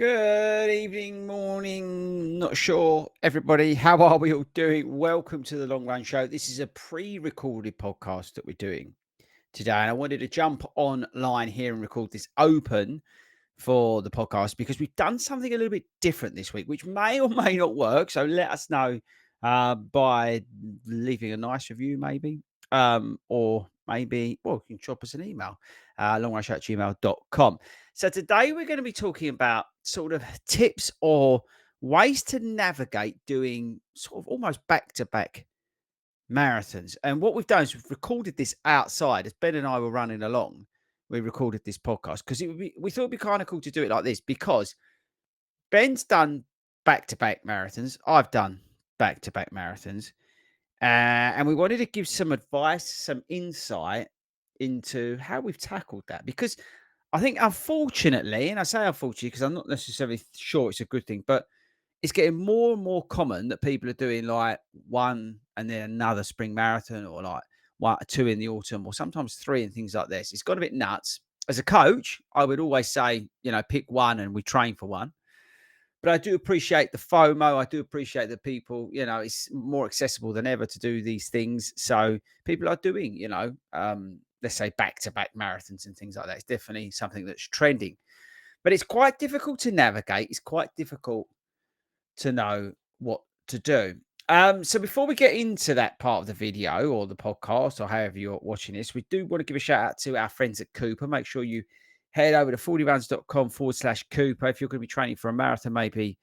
Good evening, morning. Not sure, everybody. How are we all doing? Welcome to the Long Run Show. This is a pre-recorded podcast that we're doing today, and I wanted to jump online here and record this open for the podcast because we've done something a little bit different this week, which may or may not work. So let us know by leaving a nice review, maybe, or maybe, well, you can drop us an email, longrunshot@gmail.com. So today we're going to be talking about sort of tips or ways to navigate doing sort of almost back-to-back marathons. And what we've done is we've recorded this outside as Ben and I were running along. We recorded this podcast because we thought it'd be kind of cool to do it like this because Ben's done back-to-back marathons. I've done back-to-back marathons. And we wanted to give some advice, some insight into how we've tackled that. Because I think, unfortunately, and I say unfortunately because I'm not necessarily sure it's a good thing, but it's getting more and more common that people are doing like one and then another spring marathon, or like one, two in the autumn, or sometimes three and things like this. It's got a bit nuts. As a coach, I would always say, pick one and we train for one. But I do appreciate the FOMO. I do appreciate that people, it's more accessible than ever to do these things. So people are doing, let's say back-to-back marathons and things like that. It's definitely something that's trending. But it's quite difficult to navigate. It's quite difficult to know what to do. So before we get into that part of the video or the podcast or however you're watching this, we do want to give a shout out to our friends at Cooper. Make sure you head over to fordyruns.com/Cooper. If you're going to be training for a marathon, maybe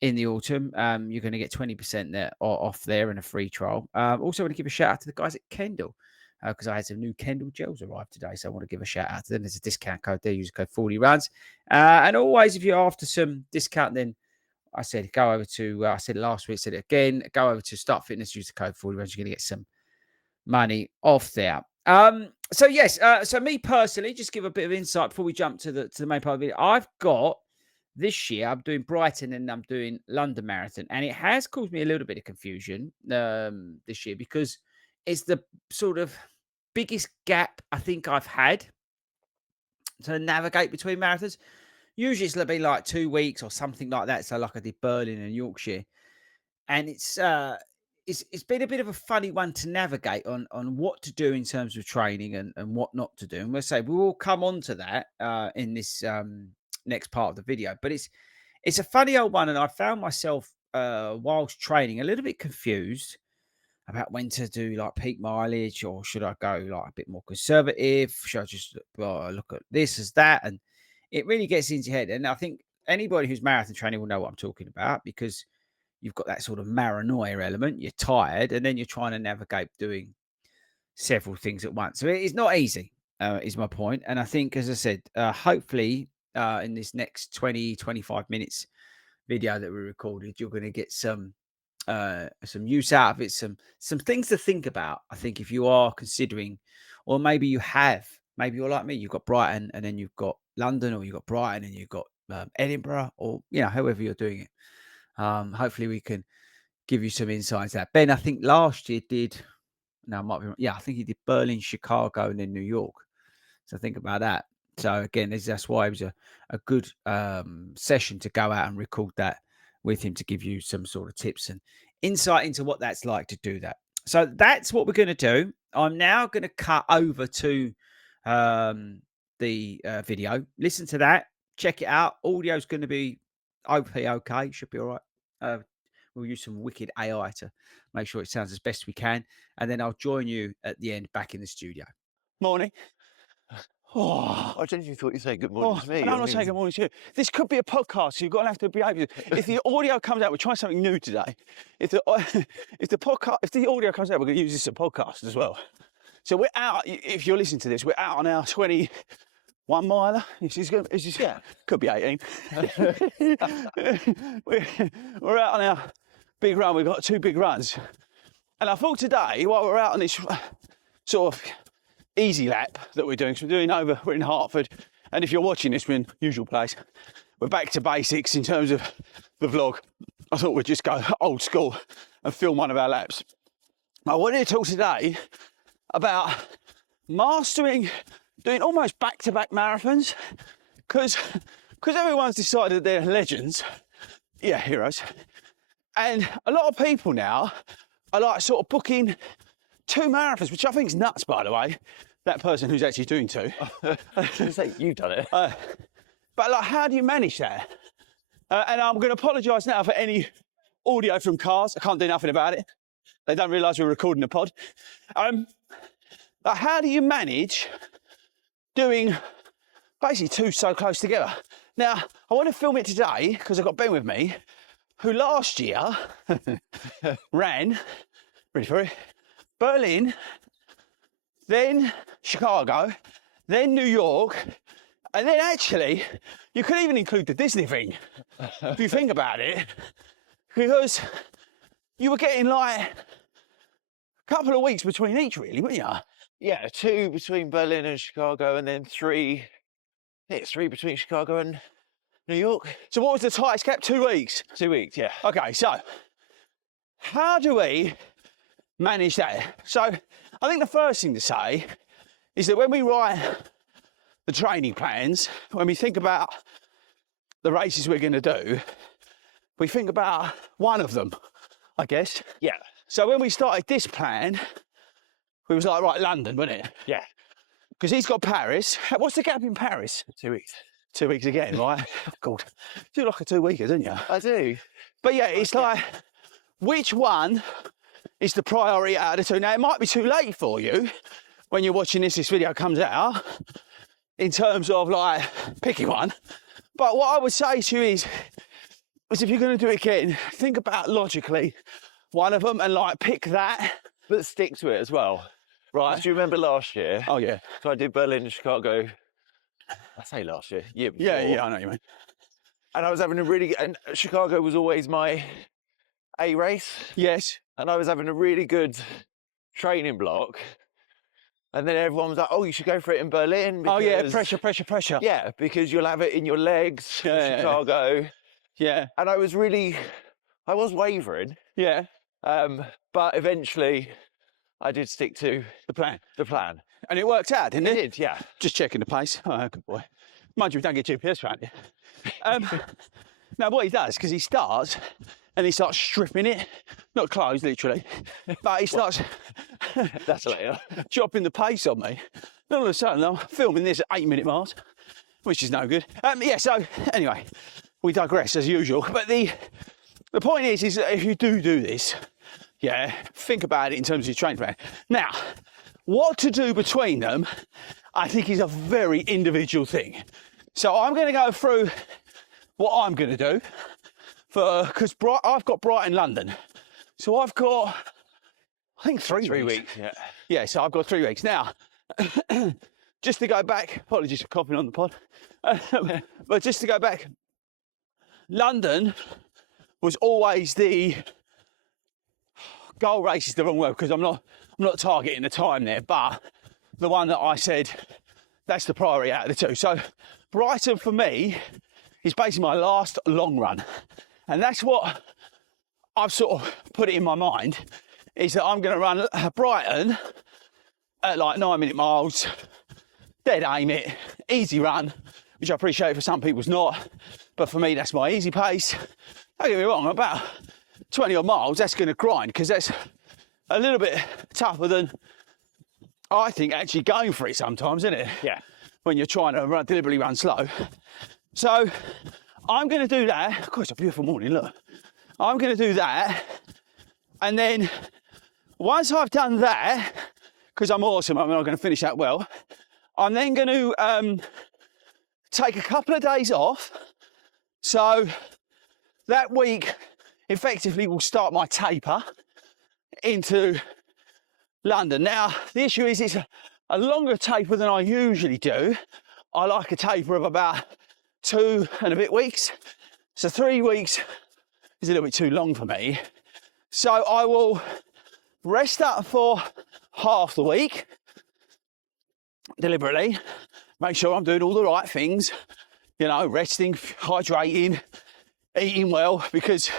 in the autumn, you're going to get 20% there off there and a free trial. Also want to give a shout out to the guys at Kendall because I had some new Kendall gels arrive today. So I want to give a shout out to them. There's a discount code there. Use code 40runs. And always, if you're after some discount, then I said, go over to, I said last week, I said it again, go over to Start Fitness, use the code 40 runs, you're going to get some money off there. So yes, so me personally, just give a bit of insight before we jump to the main part of the video. I've got this year, I'm doing Brighton and I'm doing London Marathon, and it has caused me a little bit of confusion this year because it's the sort of biggest gap I think I've had to navigate between marathons. Usually it's been like 2 weeks or something like that. So like I did Berlin and Yorkshire, and it's been a bit of a funny one to navigate on what to do in terms of training and what not to do. And we'll say we will come on to that in this next part of the video. But it's a funny old one, and I found myself whilst training a little bit confused about when to do like peak mileage, or should I go like a bit more conservative? Should I just look at this as that? And it really gets into your head. And I think anybody who's marathon training will know what I'm talking about because you've got that sort of paranoia element. You're tired, and then you're trying to navigate doing several things at once. So it is not easy, is my point. And I think, as I said, hopefully in this next 20-25 minutes video that we recorded, you're going to get some use out of it, some things to think about. I think if you are considering, or maybe maybe you're like me, you've got Brighton and then you've got London, or you've got Brighton and you've got Edinburgh, or however you're doing it. Hopefully we can give you some insights out. Ben, I think last year I might be wrong. Yeah, I think he did Berlin, Chicago, and then New York. So think about that. So again, that's why it was a good session to go out and record that with him to give you some sort of tips and insight into what that's like to do that. So that's what we're going to do. I'm now going to cut over to the video. Listen to that. Check it out. Audio's going to be okay. Should be all right. We'll use some wicked AI to make sure it sounds as best we can. And then I'll join you at the end back in the studio. Morning. Oh, I genuinely thought you'd say good morning to me. I'm not saying good morning to you. This could be a podcast, so you've got to have to behave. If the audio comes out, we're trying something new today. If the audio comes out, we're going to use this as a podcast as well. So we're out. If you're listening to this, we're out on our 21 miler. Yeah, could be 18. we're out on our big run. We've got 2 big runs, and I thought today, while we're out on this sort of easy lap that we're doing, so we're in Hertford, and if you're watching this, we're in usual place. We're back to basics in terms of the vlog. I thought we'd just go old school and film one of our laps. I wanted to talk today about mastering doing almost back-to-back marathons, because because everyone's decided they're legends, heroes, and a lot of people now are like sort of booking 2 marathons, which I think is nuts, by the way, that person who's actually doing 2. I was going to say, you've done it. But like, how do you manage that? And I'm going to apologise now for any audio from cars. I can't do nothing about it. They don't realise we're recording a pod. Like, how do you manage doing basically 2 so close together? Now, I want to film it today because I've got Ben with me, who last year ran, ready for it, Berlin, then Chicago, then New York, and then actually, you could even include the Disney thing, if you think about it, because you were getting like a couple of weeks between each, really, weren't you? Yeah, 2 between Berlin and Chicago, and then 3. I think it's 3 between Chicago and New York. So what was the tightest gap? 2 weeks? 2 weeks, yeah. Okay, so how do we manage that? So I think the first thing to say is that when we write the training plans, when we think about the races we're going to do, we think about one of them, I guess. Yeah. So when we started this plan, we was like, right, London, wasn't it? Yeah. Because he's got Paris. What's the gap in Paris? 2 weeks. 2 weeks again, right? God, you do like a 2-weeker, don't you? I do. But yeah, it's like, which one is the priority out of the 2? Now, it might be too late for you when you're watching this video comes out, in terms of like picking one. But what I would say to you is if you're going to do it again, think about logically one of them and like pick that. But stick to it as well. Right. Do you remember last year? Oh, yeah. So I did Berlin and Chicago. I say last year, year before. Yeah, I know what you mean. And I was having a really good, and Chicago was always my A race. Yes. And I was having a really good training block. And then everyone was like, oh, you should go for it in Berlin. Oh, yeah, because- pressure. Yeah, because you'll have it in your legs, Yeah. Chicago. Yeah. And I was wavering. Yeah. But eventually I did stick to The plan. the plan. And it worked out, didn't it? It did, yeah. Just checking the pace. Oh, good boy. Mind you, we don't get GPS around here. Now, what he does, because he starts and he starts stripping it, not clothes, literally, but he starts That's later. dropping the pace on me. And all of a sudden, I'm filming this at 8-minute miles, which is no good. Yeah, so anyway, we digress as usual. But the point is that if you do this, yeah, think about it in terms of your training plan. Now, what to do between them, I think is a very individual thing. So I'm going to go through what I'm going to do because I've got Brighton, London. So I've got, I think 3 weeks. Yeah. Yeah, so I've got 3 weeks. Now, just to go back, apologies for coughing on the pod, but just to go back, London was always the goal race is the wrong word because I'm not targeting the time there, but the one that I said that's the priority out of the 2. So Brighton for me is basically my last long run, and that's what I've sort of put it in my mind is that I'm going to run Brighton at like 9-minute miles, dead aim it, easy run, which I appreciate for some people's not, but for me that's my easy pace. Don't get me wrong, about 20 odd miles, that's going to grind because that's a little bit tougher than I think actually going for it sometimes, isn't it? Yeah. When you're trying to deliberately run slow. So I'm going to do that. Of course, it's a beautiful morning, look. I'm going to do that. And then once I've done that, because I'm awesome, I'm not going to finish that well, I'm then going to take a couple of days off. So that week effectively will start my taper into London. Now, the issue is it's a longer taper than I usually do. I like a taper of about 2 and a bit weeks. So 3 weeks is a little bit too long for me. So I will rest up for half the week, deliberately, make sure I'm doing all the right things, you know, resting, hydrating, eating well, because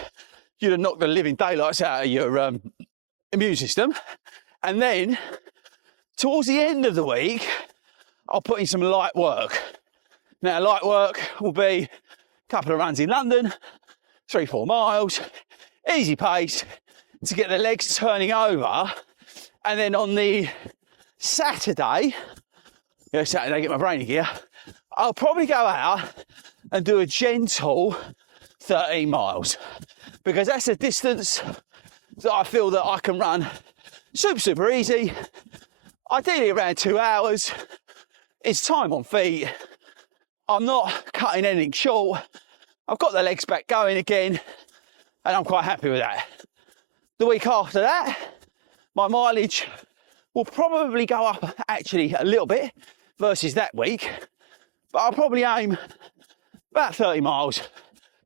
you'd have knocked the living daylights out of your immune system. And then towards the end of the week, I'll put in some light work. Now, light work will be a couple of runs in London, 3-4 miles, easy pace to get the legs turning over. And then on the Saturday, get my brain in gear, I'll probably go out and do a gentle 13 miles because that's a distance that I feel that I can run super easy, ideally around 2 hours. It's time on feet. I'm not cutting anything short. I've got the legs back going again, and I'm quite happy with that. The week after that, my mileage will probably go up actually a little bit versus that week, but I'll probably aim about 30 miles,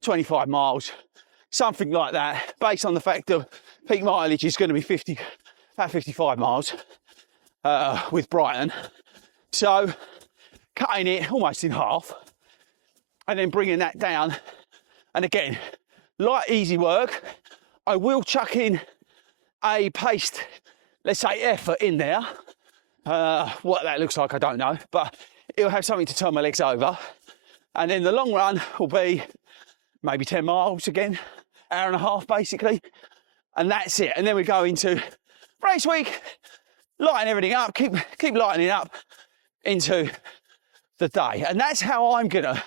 25 miles, something like that, based on the fact that peak mileage is going to be about 55 miles with Brighton. So cutting it almost in half and then bringing that down. And again, light, easy work. I will chuck in a paced, let's say, effort in there. What that looks like, I don't know, but it'll have something to turn my legs over. And then the long run will be maybe 10 miles again, hour and a half basically. And that's it. And then we go into race week, lighten everything up, keep lightening up into the day. And that's how I'm gonna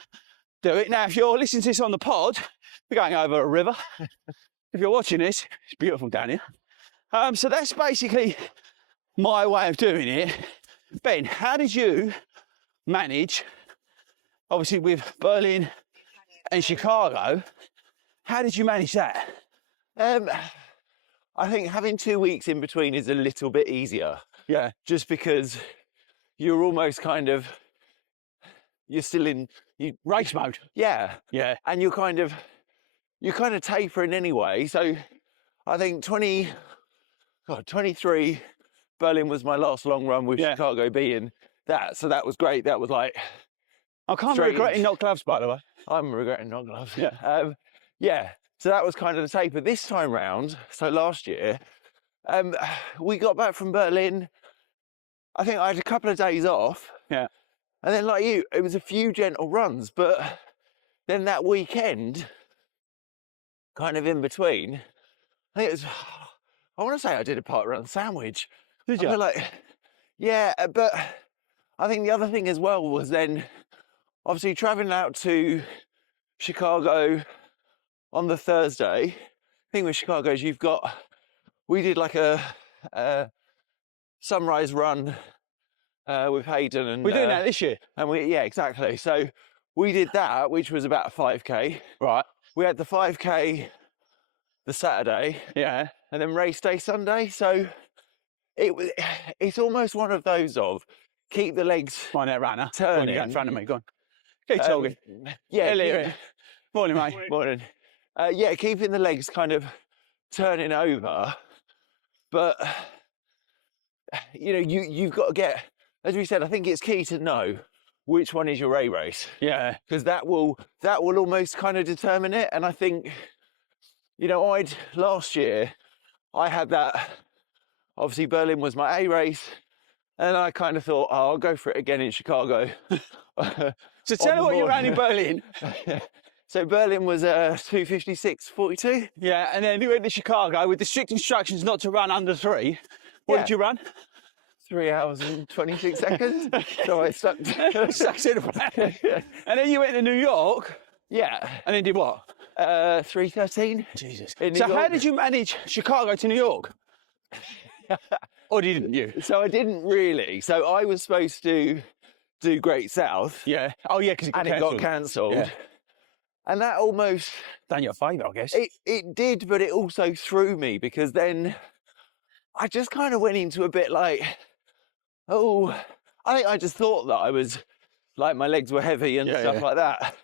do it. Now, if you're listening to this on the pod, we're going over a river. If you're watching this, it's beautiful down here. So that's basically my way of doing it. Ben, how did you manage, obviously with Berlin and Chicago, how did you manage that? I think having 2 weeks in between is a little bit easier. Yeah. Just because you're almost kind of, you're still in Race mode. Yeah. Yeah. And you're kind of tapering anyway. So I think 23, Berlin was my last long run with Chicago being that. So that was great. That was like, I can't regret not gloves, by the way. I'm regretting not gloves. Yeah. Yeah. So that was kind of the taper. This time round, so last year, we got back from Berlin. I think I had a couple of days off. Yeah. And then, like you, it was a few gentle runs, but then that weekend, kind of in between, I think it was, I want to say I did a park run sandwich. Did you? I feel like, yeah, but I think the other thing as well was then, obviously traveling out to Chicago on the Thursday. The thing with Chicago is we did like a sunrise run with Hayden, and we're doing that this year. And yeah, exactly. So we did that, which was about a 5k. Right. We had the 5k the Saturday. Yeah. And then race day Sunday. So it's almost one of those of keep the legs Come on there, runner. turning. Go in front of me. Go on. Keep talking. Yeah. Elliot. Morning, mate. Morning. Yeah, keeping the legs kind of turning over, but you've got to get, as we said, I think it's key to know which one is your A race. Yeah, because that will almost kind of determine it. And I think, last year I had that. Obviously, Berlin was my A race, and I kind of thought, I'll go for it again in Chicago. So tell me what you ran in Berlin. So Berlin was 2:56.42. Yeah, and then you went to Chicago with the strict instructions not to run under 3. What did you run? 3 hours and 26 seconds. So I stuck to it. And then you went to New York. Yeah. And then did what? 3:13. Jesus. So how did you manage Chicago to New York? Or didn't you? So I didn't really. So I was supposed to do Great South. Yeah. Oh, yeah, because it got cancelled. Yeah. And that almost done your favour, I guess. It did, but it also threw me, because then I just kind of went into a bit like, I think I just thought that I was like, my legs were heavy and stuff like that.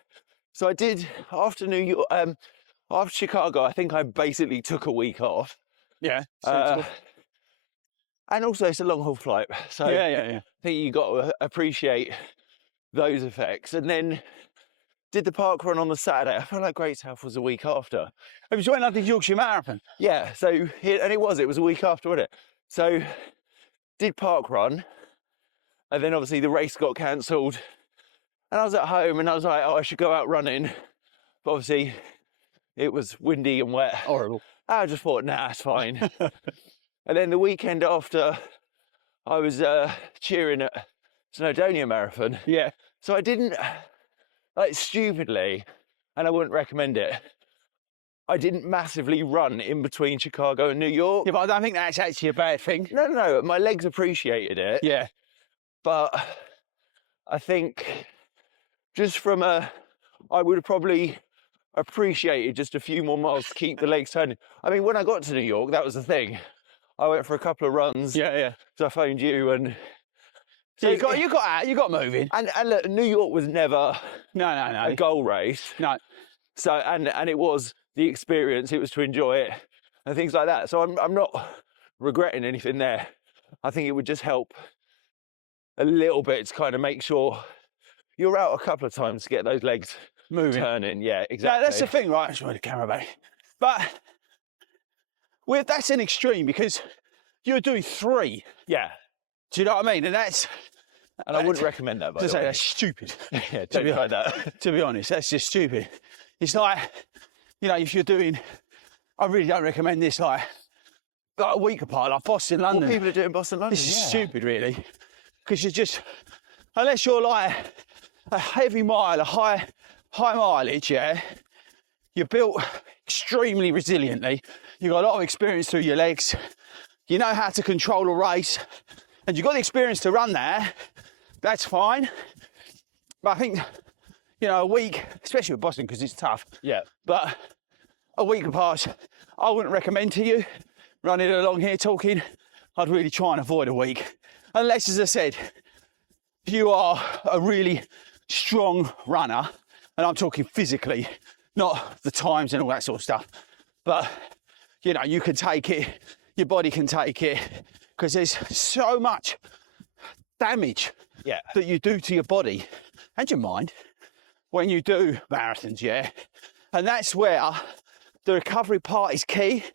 So I did after New York, after Chicago, I think I basically took a week off. Yeah. And also it's a long haul flight. So I think you got to appreciate those effects. And then did the park run on the Saturday. I felt like Great South was a week after. It was when I did Yorkshire Marathon. Yeah, so, and it was a week after, wasn't it? So, did park run, and then obviously the race got cancelled And I was at home and I was like, oh, I should go out running. But obviously it was windy and wet. Horrible. I just thought, nah, it's fine. And then the weekend after, I was cheering at Snowdonia Marathon. Yeah. So I didn't, like, stupidly, and I wouldn't recommend it, I didn't massively run in between Chicago and New York. Yeah, but I don't think that's actually a bad thing. No, my legs appreciated it. Yeah. But I think just from I would have probably appreciated just a few more miles to keep the legs turning. I mean, when I got to New York, that was the thing. I went for a couple of runs. Yeah. So I phoned you and... So you got moving. And look, New York was never No. a goal race. No. So, and it was the experience, it was to enjoy it and things like that. So I'm not regretting anything there. I think it would just help a little bit to kind of make sure you're out a couple of times to get those legs Moving. turning. Yeah, exactly. No, that's the thing, right? I just want the camera back. But that's an extreme because you're doing 3. Yeah. Do you know what I mean? And that's... And I wouldn't recommend that, by the way. That's stupid. Yeah, don't try that. To be honest, that's just stupid. It's like, if you're doing... I really don't recommend this, like a week apart, like Boston, London. What people are doing Boston, London, This is stupid, really. Because you're just... Unless you're like a heavy mile, a high mileage, yeah, you're built extremely resiliently. You've got a lot of experience through your legs. You know how to control a race. And you've got the experience to run there. That's fine. But I think, a week, especially with Boston, because it's tough. Yeah. But a week apart, I wouldn't recommend to you running along here talking. I'd really try and avoid a week. Unless, as I said, you are a really strong runner, and I'm talking physically, not the times and all that sort of stuff. But, you can take it, your body can take it, because there's so much damage that you do to your body and your mind when you do marathons, yeah? And that's where the recovery part is key.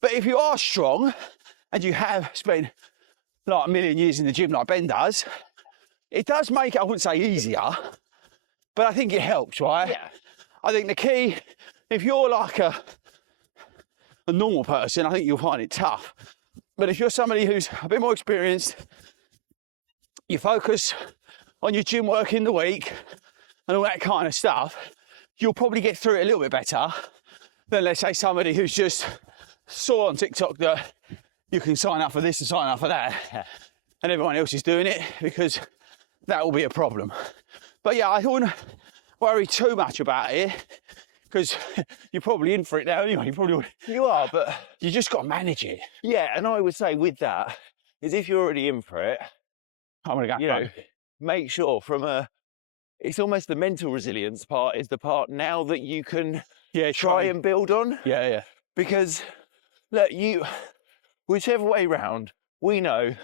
But if you are strong and you have spent like a million years in the gym like Ben does, it does make it, I wouldn't say easier, but I think it helps, right? Yeah. I think the key, if you're like a normal person, I think you'll find it tough. But if you're somebody who's a bit more experienced, you focus on your gym work in the week and all that kind of stuff, you'll probably get through it a little bit better than, let's say, somebody who's just saw on TikTok that you can sign up for this and sign up for that, and everyone else is doing it, because that will be a problem. But yeah, I wouldn't worry too much about it, because you're probably in for it now anyway. You are, but you just got to manage it. yeah, and I would say with that is if you're already in for it, I'm gonna go. Make sure it's almost the mental resilience part is the part now that you can try and build on. Yeah. Because look, whichever way round, we know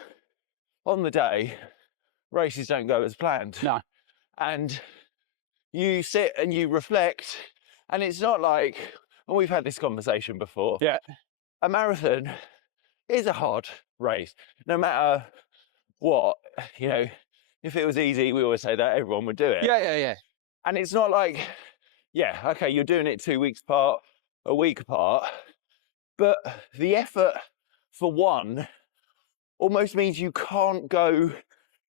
on the day races don't go as planned. No. And you sit and you reflect, and it's not like, and we've had this conversation before. Yeah. A marathon is a hard race, no matter what. If it was easy, we always say that everyone would do it. Yeah. And it's not like, okay, you're doing it 2 weeks apart, a week apart, but the effort for one almost means you can't go,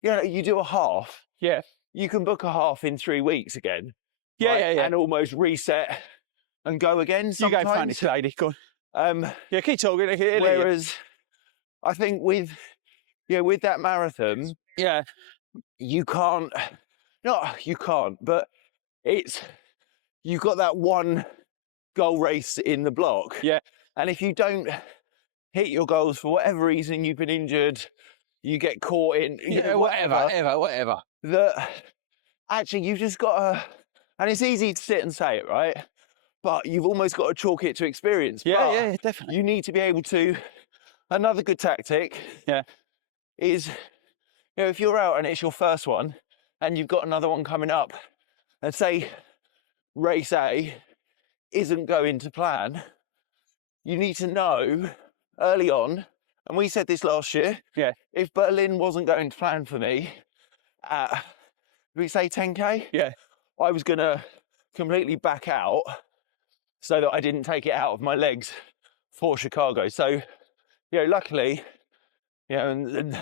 you do a half. Yeah. You can book a half in 3 weeks again. Yeah. And almost reset and go again sometimes. You go find this lady, go on. Yeah, keep talking. Whereas I think with that marathon, you can't, but you've got that one goal race in the block. Yeah. And if you don't hit your goals for whatever reason, you've been injured, you get caught in, whatever. That actually you've just got to, and it's easy to sit and say it, right? But you've almost got to chalk it to experience. Yeah, definitely. You need to be able to, another good tactic is, if you're out and it's your first one and you've got another one coming up, and say race A isn't going to plan, you need to know early on, and we said this last year, if Berlin wasn't going to plan for me at we say 10K? Yeah. I was going to completely back out so that I didn't take it out of my legs for Chicago. So, luckily, and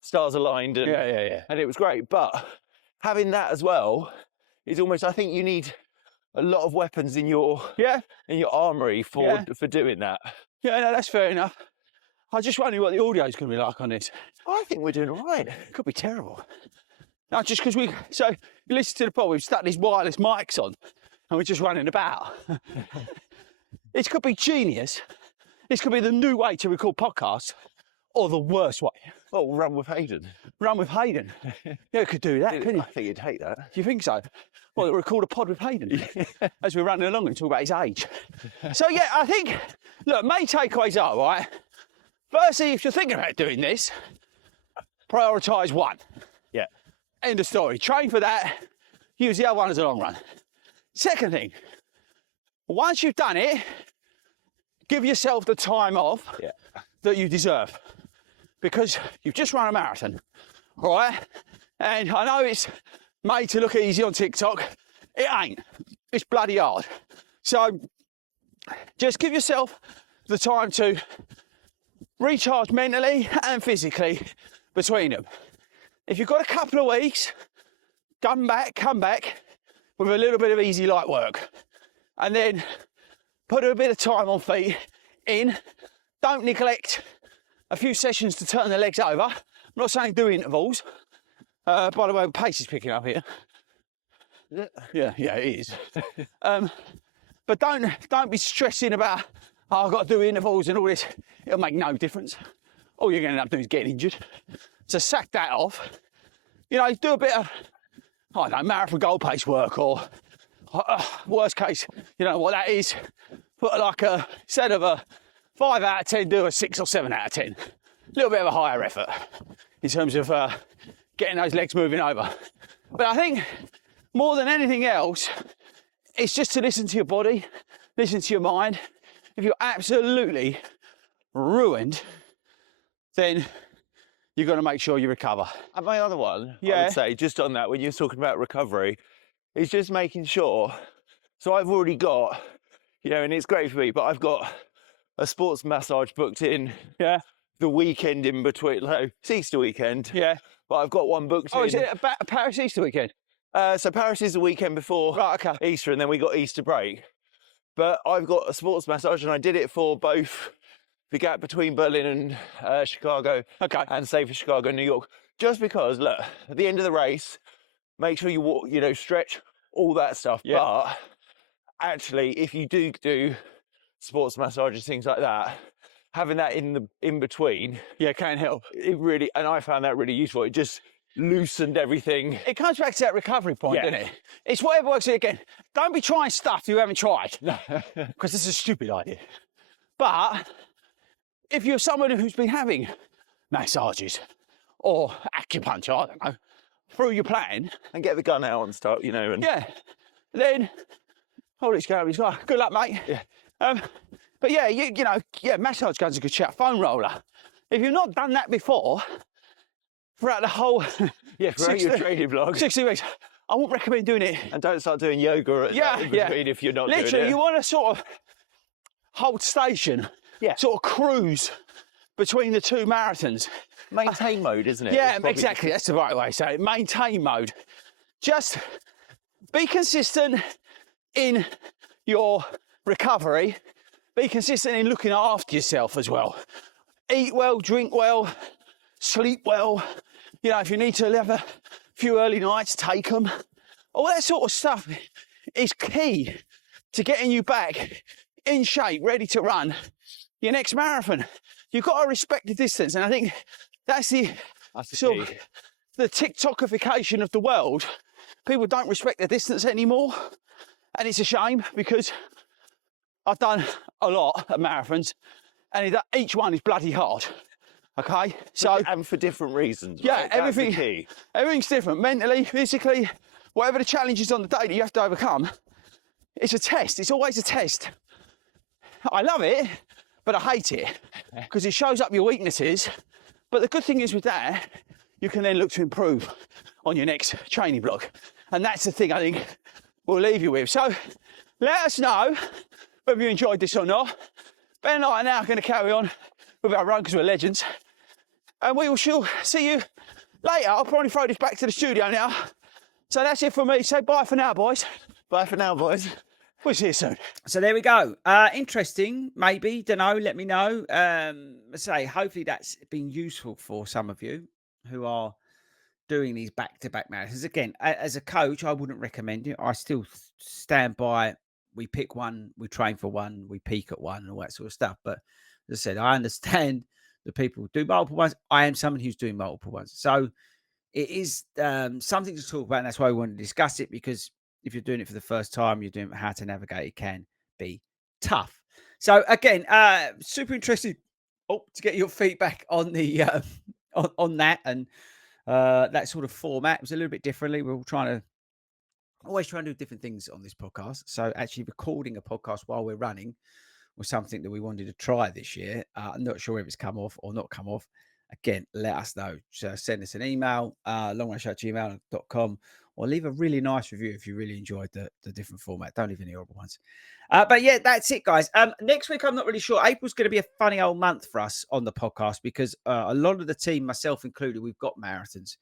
stars aligned and, and it was great. But having that as well is almost, I think you need a lot of weapons in your armory for doing that. Yeah, no, that's fair enough. I just wonder what the audio's going to be like on this. I think we're doing all right. It could be terrible. No, just because you listen to the pod, we've stuck these wireless mics on and we're just running about. This could be genius. This could be the new way to record podcasts, or the worst way. Well, run with Hayden. Run with Hayden. Yeah, you could do that, couldn't you? I think you'd hate that. Do you think so? Well, record a pod with Hayden as we're running along and talk about his age. So, yeah, I think, look, main takeaways are, right? Firstly, if you're thinking about doing this, prioritise one. Yeah. End of story. Train for that. Use the other one as a long run. Second thing, once you've done it, give yourself the time off that you deserve. Because you've just run a marathon, all right? And I know it's made to look easy on TikTok. It ain't. It's bloody hard. So just give yourself the time to recharge mentally and physically between them. If you've got a couple of weeks, come back with a little bit of easy light work. And then put a bit of time on feet in. Don't neglect a few sessions to turn the legs over. I'm not saying do intervals. By the way, the pace is picking up here. Yeah, it is. But don't be stressing about, I've got to do intervals and all this. It'll make no difference. All you're going to end up doing is getting injured. So sack that off. Do a bit of, I don't know, marathon goal pace work, or worst case, you know what that is. Put like instead of a 5 out of 10, do a 6 or 7 out of 10. A little bit of a higher effort in terms of getting those legs moving over. But I think more than anything else, it's just to listen to your body, listen to your mind. If you're absolutely ruined, then you've got to make sure you recover. And my other one, I would say, just on that, when you're talking about recovery, is just making sure. So I've already got, and it's great for me, but I've got a sports massage booked in the weekend in between. Like, it's Easter weekend. Yeah. But I've got one booked in. Oh, is it a Paris Easter weekend? So Paris is the weekend before Easter, and then we got Easter break. But I've got a sports massage, and I did it for both the gap between Berlin and Chicago, and say for Chicago and New York. Just because, look, at the end of the race, make sure you walk, stretch, all that stuff. Yeah. But actually, if you do sports massages, things like that, having that in between, can help. It really, and I found that really useful. It just loosened everything. It comes back to that recovery point, doesn't it? It's whatever works. Again, don't be trying stuff you haven't tried, because it's a stupid idea. But if you're someone who's been having massages or acupuncture, I don't know, through your plan, and get the gun out and start, and then hold it, good luck, mate. But massage gun's a good shout. Foam roller. If you've not done that before, throughout the whole throughout your training vlog, 60 weeks, I wouldn't recommend doing it. And don't start doing yoga in between if you're not doing it. Literally, you want to sort of hold station, sort of cruise between the two marathons. Maintain mode, isn't it? Yeah, exactly. That's the right way to say it. Maintain mode. Just be consistent in your recovery. Be consistent in looking after yourself as well. Eat well, drink well, sleep well. If you need to have a few early nights, take them. All that sort of stuff is key to getting you back in shape, ready to run your next marathon. You've got to respect the distance, and I think that's the TikTokification of the world. People don't respect the distance anymore, and it's a shame, because I've done a lot of marathons, and each one is bloody hard. Okay, so and for different reasons. Yeah, right? everything's different. Mentally, physically, whatever the challenge is on the day that you have to overcome, it's a test. It's always a test. I love it, but I hate it because it shows up your weaknesses. But the good thing is with that, you can then look to improve on your next training block. And that's the thing I think we'll leave you with. So let us know whether you enjoyed this or not. Ben and I are now going to carry on with our run because we're legends. And we will see you later. I'll probably throw this back to the studio now. So that's it from me. Say bye for now, boys. Bye for now, boys. We'll see you soon. So there we go. Interesting, maybe. Don't know. Let me know. Hopefully that's been useful for some of you who are doing these back-to-back marathons. Again, as a coach, I wouldn't recommend it. I still stand by. We pick one, we train for one, we peak at one, and all that sort of stuff. But as I said, I understand the people who do multiple ones. I am someone who's doing multiple ones. So it is something to talk about, and that's why we want to discuss it, because if you're doing it for the first time, you're doing how to navigate, it can be tough. So again, super interested to get your feedback on the on that and that sort of format. It was a little bit differently. We're all always trying to do different things on this podcast. So actually recording a podcast while we're running was something that we wanted to try this year. I'm not sure if it's come off or not come off. Again, let us know. So send us an email, longrunshow@gmail.com, or leave a really nice review if you really enjoyed the different format. Don't leave any horrible ones. But yeah, that's it, guys. Next week, I'm not really sure. April's going to be a funny old month for us on the podcast because a lot of the team, myself included, we've got marathons.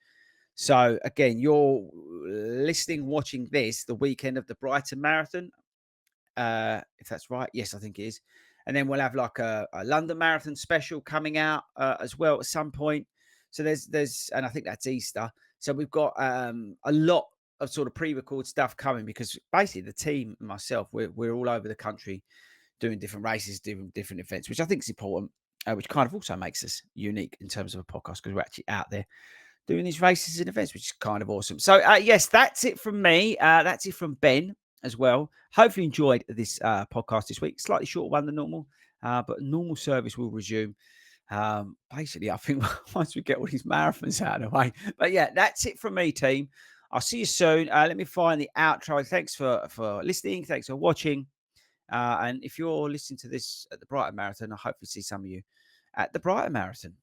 So again, you're listening, watching this the weekend of the Brighton Marathon. If that's right. Yes, I think it is. And then we'll have like a London Marathon special coming out as well at some point. So there's, and I think that's Easter. So we've got a lot of sort of pre-record stuff coming because basically the team and myself, we're all over the country doing different races, doing different events, which I think is important, which kind of also makes us unique in terms of a podcast because we're actually out there doing these races and events, which is kind of awesome. So yes, that's it from me. That's it from Ben as well. Hopefully you enjoyed this podcast this week. Slightly shorter one than normal, but normal service will resume. Basically, I think once we get all these marathons out of the way. But yeah, that's it from me, team. I'll see you soon. Let me find the outro. Thanks for listening. Thanks for watching. And if you're listening to this at the Brighton Marathon, I hope to see some of you at the Brighton Marathon.